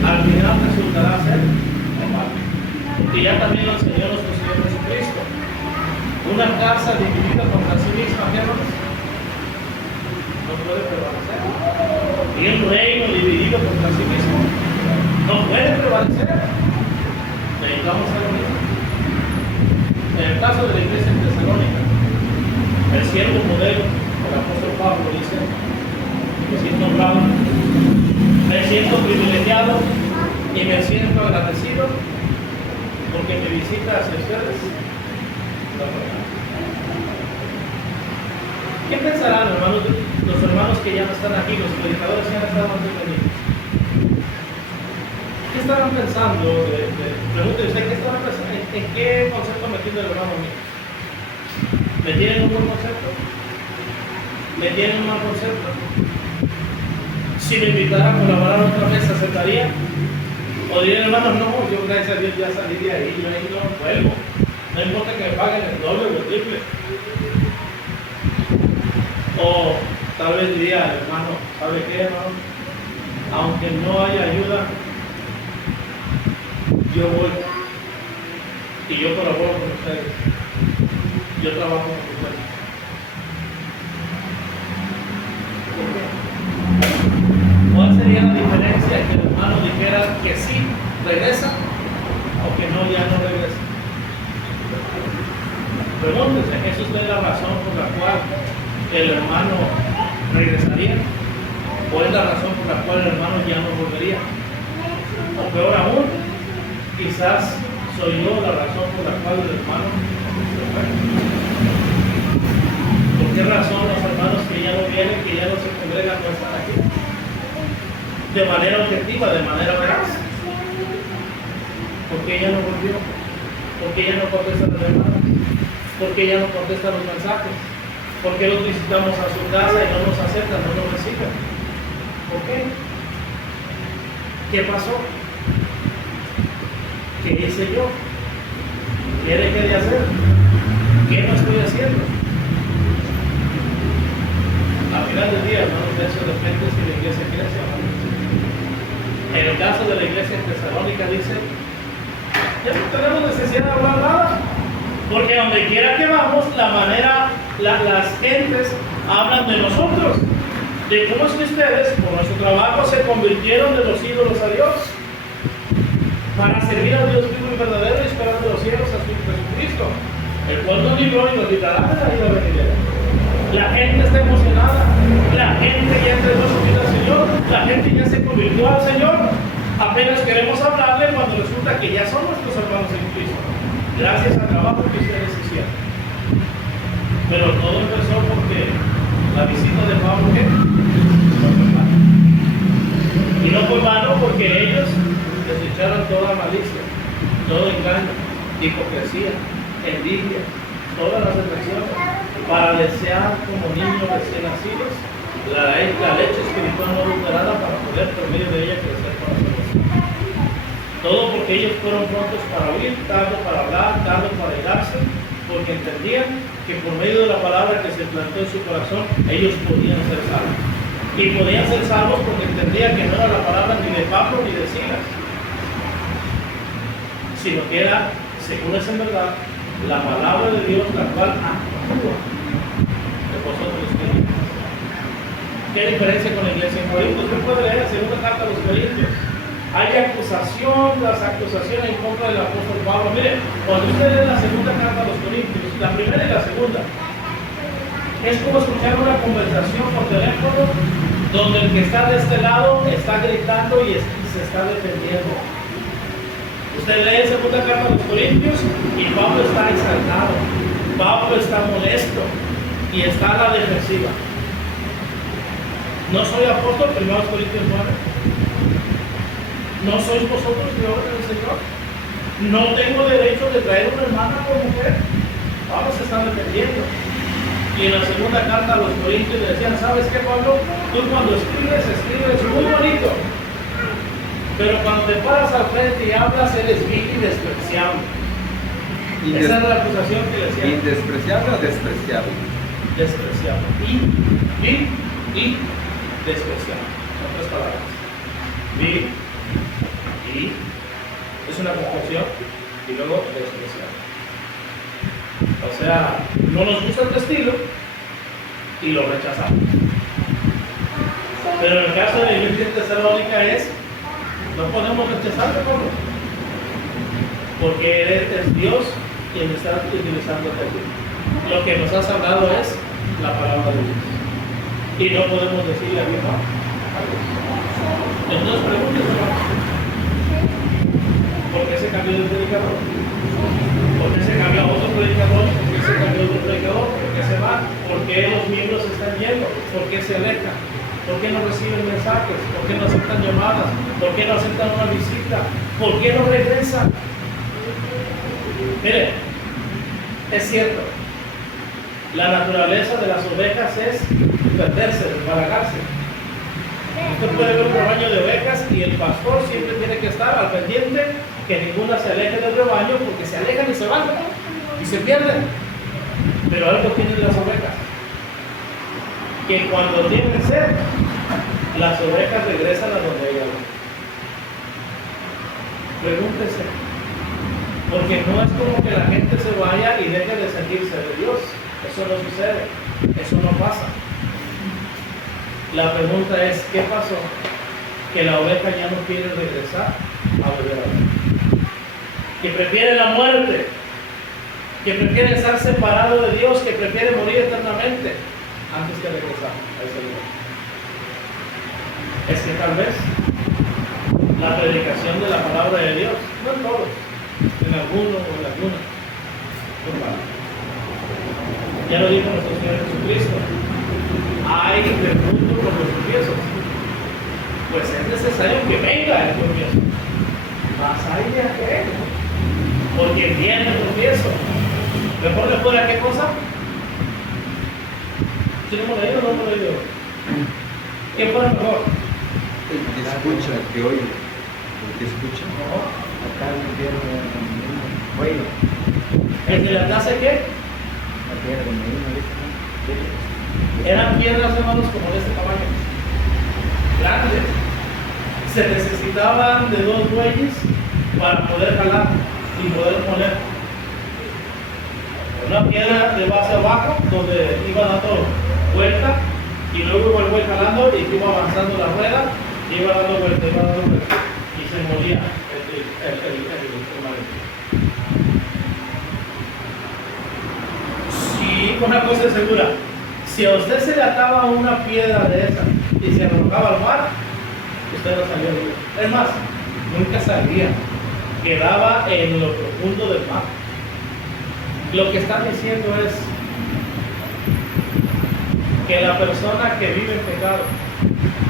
al final resultará ser mal. Porque ya también lo enseñó nuestro Señor Jesucristo. Una casa dividida contra sí misma, ¿qué más? No puede prevalecer. Y un reino dividido contra sí mismo no puede prevalecer. Necesitamos ser unidos. En el caso de la iglesia en Tesalónica, el siervo modelo, el apóstol Pablo dice: me siento honrado, me siento privilegiado y me siento agradecido porque mi visita hacia ustedes. ¿Qué pensarán, hermanos, los hermanos que ya no están aquí, los predicadores que ya no están mantenidos? ¿Qué estarán pensando? Pregúntese usted, ¿qué estarán pensando? ¿En qué concepto me tiene el hermano mío? ¿Me tienen un buen concepto? ¿Me tienen un mal concepto? Si me invitara a colaborar otra vez, ¿se aceptaría? ¿O dirían, hermanos, no, yo gracias a Dios ya salí de ahí, yo ahí no vuelvo? No importa que me paguen el doble o el triple. O tal vez diría, hermano, ¿sabe qué, hermano? Aunque no haya ayuda, yo voy y yo colaboro con ustedes. Yo trabajo con ustedes. ¿Cuál sería la diferencia que el hermano dijera que sí regresa o que no, ya no regresa? Pregúntese, ¿es usted la razón por la cual el hermano regresaría? ¿O es la razón por la cual el hermano ya no volvería? O peor aún, quizás soy yo la razón por la cual el hermano se fue. ¿Por qué razón los hermanos que ya no vienen, que ya no se congregan, no están aquí? De manera objetiva, de manera veraz. ¿Por qué ella no volvió? ¿Por qué ella no contesta las llamadas? ¿Por qué ella no contesta los mensajes? ¿Por qué los visitamos a su casa y no nos aceptan, no nos reciben? ¿Por qué? ¿Qué pasó? ¿Qué hice yo? ¿Qué dejé de hacer? ¿Qué no estoy haciendo? Al final del día, hermanos, de eso depende si la iglesia crece o no. En el caso de la iglesia en Tesalónica dice: ya no tenemos necesidad de hablar nada, porque donde quiera que vamos, las gentes hablan de nosotros, de cómo es que ustedes, por nuestro trabajo, se convirtieron de los ídolos a Dios, para servir a Dios vivo y verdadero y esperar de los cielos a su Jesucristo, el cual nos libró y nos librará de la ira venidera. La gente está emocionada, la gente ya entregó su vida al Señor, la gente ya se convirtió al Señor. Apenas queremos hablarle cuando resulta que ya son nuestros hermanos en Cristo, gracias al trabajo que ustedes hicieron. Pero todo empezó porque la visita de Pablo, ¿qué? No fue vano. Y no fue vano porque ellos desecharon toda malicia, todo engaño, hipocresía, envidia, todas las afecciones, para desear como niños recién nacidos la leche espiritual no adulterada, para poder por medio de ella crecer con nosotros. Todo porque ellos fueron prontos para oír, tarde para hablar, tarde para irarse, porque entendían que por medio de la palabra que se plantó en su corazón, ellos podían ser salvos. Y podían ser salvos porque entendían que no era la palabra ni de Pablo ni de Silas, sino que era, según es en verdad, la palabra de Dios, la cual actúa de vosotros los creyentes. ¿Qué diferencia con la iglesia en Corinto? Usted puede leer la segunda carta a los Corintios. Hay acusación tras acusación en contra del apóstol Pablo. Mire, cuando usted lee la segunda carta a los Corintios, la primera y la segunda, es como escuchar una conversación por teléfono donde el que está de este lado está gritando y se está defendiendo. Usted lee la segunda carta a los Corintios y Pablo está exaltado, Pablo está molesto y está a la defensiva. No soy apóstol, 1 Corintios 9. ¿No sois vosotros de obra del Señor? No tengo derecho de traer una hermana por mujer. Pablo se está defendiendo. Y en la segunda carta a los Corintios le decían, ¿sabes qué, Pablo? Tú cuando escribes muy bonito. Pero cuando te paras al frente y hablas, eres vil y despreciable. Esa era la acusación que le decían. ¿Indespreciable o despreciable? Despreciable. Vil y despreciable. Son tres palabras. Vil y es una conjunción y luego despreciable. O sea, no nos gusta tu estilo y lo rechazamos. Pero en el caso de la iglesia de Tesalónica no podemos rechazarlo, Pablo, porque es Dios quien está utilizando aquí. Lo que nos has hablado es la palabra de Dios y no podemos decirle a Dios no. Entonces pregúntese, ¿por qué se cambió de predicador? ¿Por qué se cambió a otro predicador? ¿Por qué se cambió de otro predicador? ¿Por qué se va? ¿Por qué los miembros se están yendo? ¿Por qué se alejan? ¿Por qué no reciben mensajes? ¿Por qué no aceptan llamadas? ¿Por qué no aceptan una visita? ¿Por qué no regresan? Mire, es cierto, la naturaleza de las ovejas es perderse, desbaragarse. Usted puede ver un rebaño de ovejas y el pastor siempre tiene que estar al pendiente que ninguna se aleje del rebaño, porque se alejan y se van y se pierden. Pero algo tienen las ovejas, que cuando tienen sed, las ovejas regresan a donde ellas van. Pregúntese, porque no es como que la gente se vaya y deje de sentirse de Dios. Eso no sucede, eso no pasa. La pregunta es, ¿qué pasó? Que la oveja ya no quiere regresar a beber agua. Que prefiere la muerte, que prefiere estar separado de Dios, que prefiere morir eternamente antes que regresar a ese lugar. Es que tal vez la predicación de la palabra de Dios, no en todos, en alguno o en alguna, ya lo dijo nuestro Señor Jesucristo, hay de mundo con los tropiezos, pues es necesario que venga el tropiezo, mas hay de aquel, porque viene el tropiezo. Mejor le fuera qué cosa. ¿Sí lo hemos leído o no hemos leído? ¿Qué fuera mejor? El que escucha, el que oye, el que escucha. No. Acá el infierno bueno. ¿El que le hace qué? La tierra de Medina, Eran piedras, hermanos, como de este tamaño, grandes. Se necesitaban de 2 bueyes para poder jalar y poder poner una piedra de base abajo, donde iba dando vuelta, y luego iba el buey jalando y iba avanzando la rueda, y iba dando vuelta, y se movía el maletero. Sí, una cosa es segura. Si a usted se le ataba una piedra de esa y se arrojaba al mar, usted no salía vivo. Es más, nunca salía. Quedaba en lo profundo del mar. Lo que están diciendo es que la persona que vive en pecado,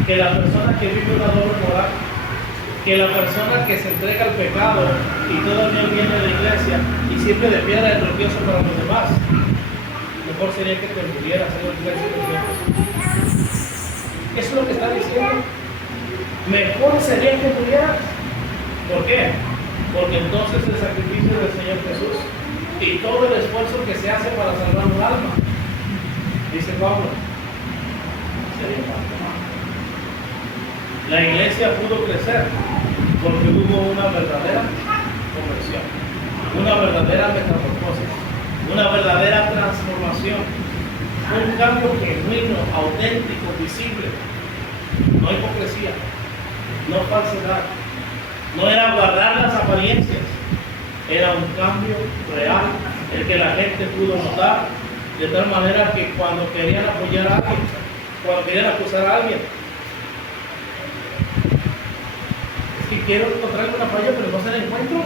que la persona que vive una doble moral, que la persona que se entrega al pecado y todavía viene de la iglesia y sirve de piedra de tropiezo para los demás, mejor sería que te murieras en la iglesia de Dios. Eso es lo que está diciendo. Mejor sería que murieras. ¿Por qué? Porque entonces el sacrificio del Señor Jesús y todo el esfuerzo que se hace para salvar un alma, dice Pablo, sería más. La iglesia pudo crecer porque hubo una verdadera conversión, una verdadera metamorfosis, una verdadera transformación, un cambio genuino, auténtico, visible. No hipocresía, no falsedad, no era guardar las apariencias, era un cambio real, el que la gente pudo notar, de tal manera que cuando querían apoyar a alguien, cuando querían acusar a alguien, es que quiero encontrarle una falla, pero no se la encuentro.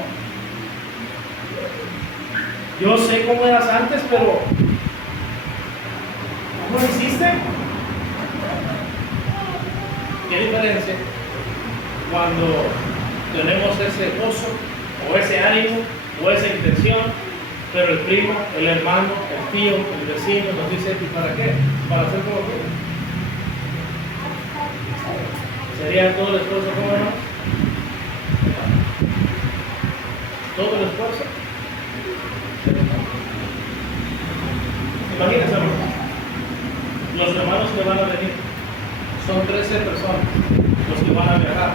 Yo sé cómo eras antes, pero ¿cómo lo hiciste? ¿Qué diferencia cuando tenemos ese gozo o ese ánimo o esa intención, pero el primo, el hermano, el tío, el vecino nos dice: ¿y para qué? Para hacer como tú. ¿Sería todo el esfuerzo como no? Todo el esfuerzo. Imagínense, los hermanos que van a venir son 13 personas los que van a viajar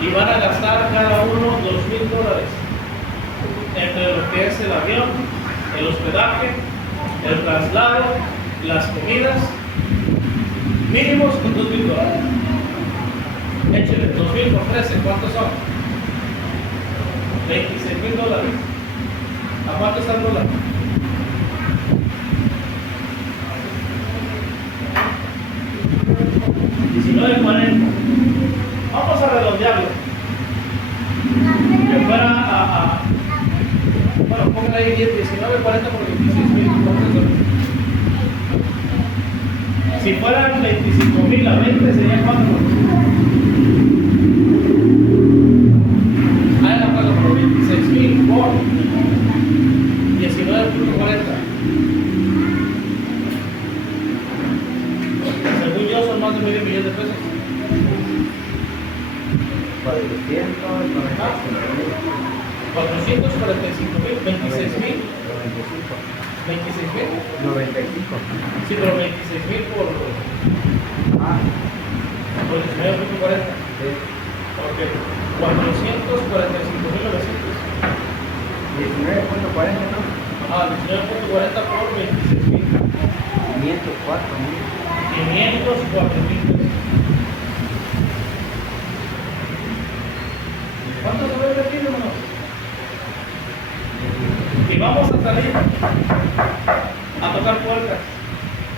y van a gastar cada uno $2,000 entre lo que es el avión, el hospedaje, el traslado, las comidas, mínimos con $2,000. Échale 2,000 por 13, ¿cuántos son? $26,000. ¿A cuánto está el dólar? $19.40. Vamos a redondearlo. Que fuera bueno, pongan ahí 19.40 por 26,000. Si fueran 25,000 a 20 sería 4. Ahí la pago por 26,000 por 19.40. Según yo son más de medio millón de pesos. 445,000, 26,000. 26,000. 95. Sí, pero 26,000 por 19.40. Ok. 445,900. 19.40, ¿no? 19.40 por 26,000. 504,000 pesos. ¿Cuánto se ve aquí, hermano? Y vamos a salir a tocar puertas.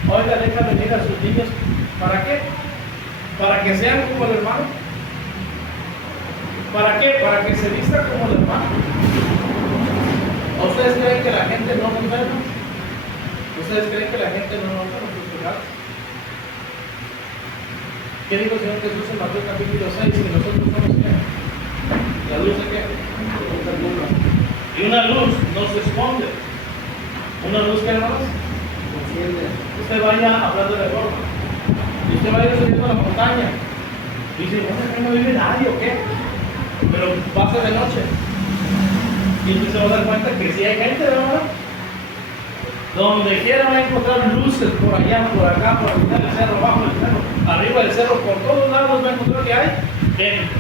Oiga, deja venir a sus niños. ¿Para qué? Para que sean como el hermano. ¿Para qué? Para que se vistan como el hermano. ¿Ustedes creen que la gente no nos ve? ¿Ustedes creen que la gente no nos ve sus pecados? ¿Qué dijo el Señor Jesús en Mateo capítulo 6? Que nosotros somos ¿qué? ¿La luz de qué? Y una luz no se esconde. ¿Una luz que hermanos? Usted vaya hablando de forma. Y usted vaya subiendo a la montaña. Y dice, bueno, aquí no vive nadie o qué. Pero pasa de noche. Y usted se va a dar cuenta que sí hay gente, ¿verdad? Donde quiera va a encontrar luces por allá, por acá, por arriba del cerro, abajo del cerro, arriba del cerro, por todos lados va a encontrar que hay gente.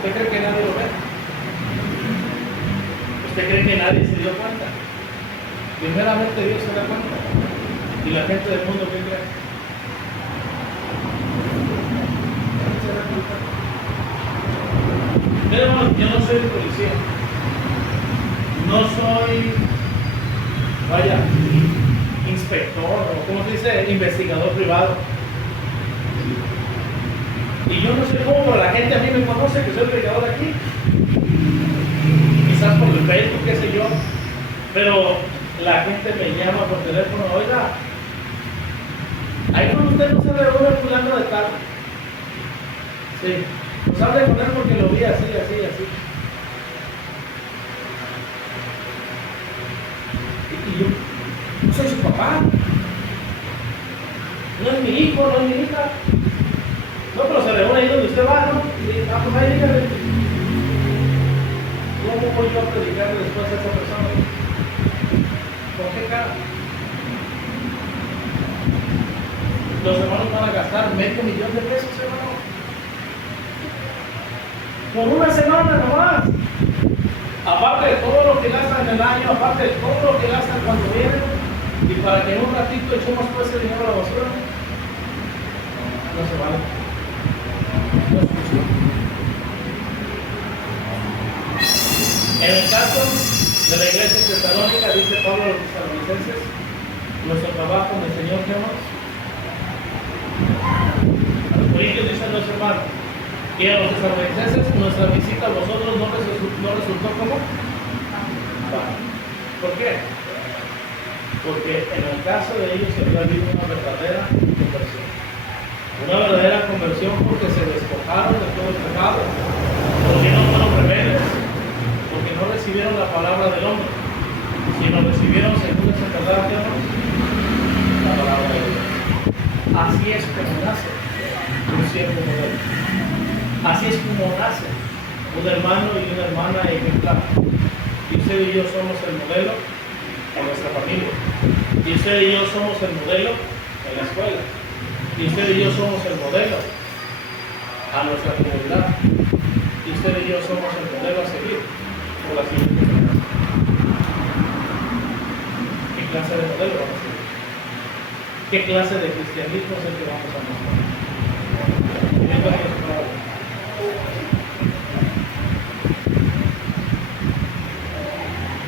¿Usted cree que nadie lo ve? ¿Usted cree que nadie se dio cuenta? Primeramente Dios se da cuenta. Y la gente del mundo, ¿qué cree? Pero hermanos, yo no soy policía. No soy, vaya, inspector, o como se dice, investigador privado. Y yo no sé cómo, pero la gente a mí me conoce que soy predicador aquí. Quizás por el Facebook, qué sé yo. Pero la gente me llama por teléfono, oiga, ahí con usted no se reúne fulano de tal. Sí, pues hable con él porque lo vi así, así, así. Y yo, no soy su papá. No es mi hijo, no es mi hija. No, pero se reúne ahí donde usted va, ¿no? Y pues ahí dígale. ¿Cómo voy yo a predicarle después a esa persona? ¿Con qué cara? Los hermanos van a gastar $500,000 de pesos, hermano. por una semana nomás. Aparte de todo lo que gastan en el año, aparte de todo lo que gastan cuando vienen, y para que en un ratito echemos todo ese dinero a la basura, no se vale. No es justo. En el caso de la iglesia tesalónica, dice Pablo a los tesalonicenses, nuestro trabajo me enseñó que más. A los corintios dicen los hermanos, y a los tesalonicenses, nuestra visita a vosotros no resultó como. ¿Por qué? Porque en el caso de ellos se había habido una verdadera conversión. Una verdadera conversión porque se despojaron de todo el pecado, porque no fueron rebeldes, porque no recibieron la palabra del hombre, sino recibieron, según esa verdad, la palabra de Dios. Así es como nace un siervo modelo. Así es como nace un hermano y una hermana ejemplar. Y usted y yo somos el modelo en nuestra familia. Y usted y yo somos el modelo en la escuela. Y usted y yo somos el modelo a nuestra comunidad. Y usted y yo somos el modelo a seguir por la siguiente generación. ¿Qué clase de modelo vamos a seguir? ¿Qué clase de cristianismo es el que vamos a mostrar?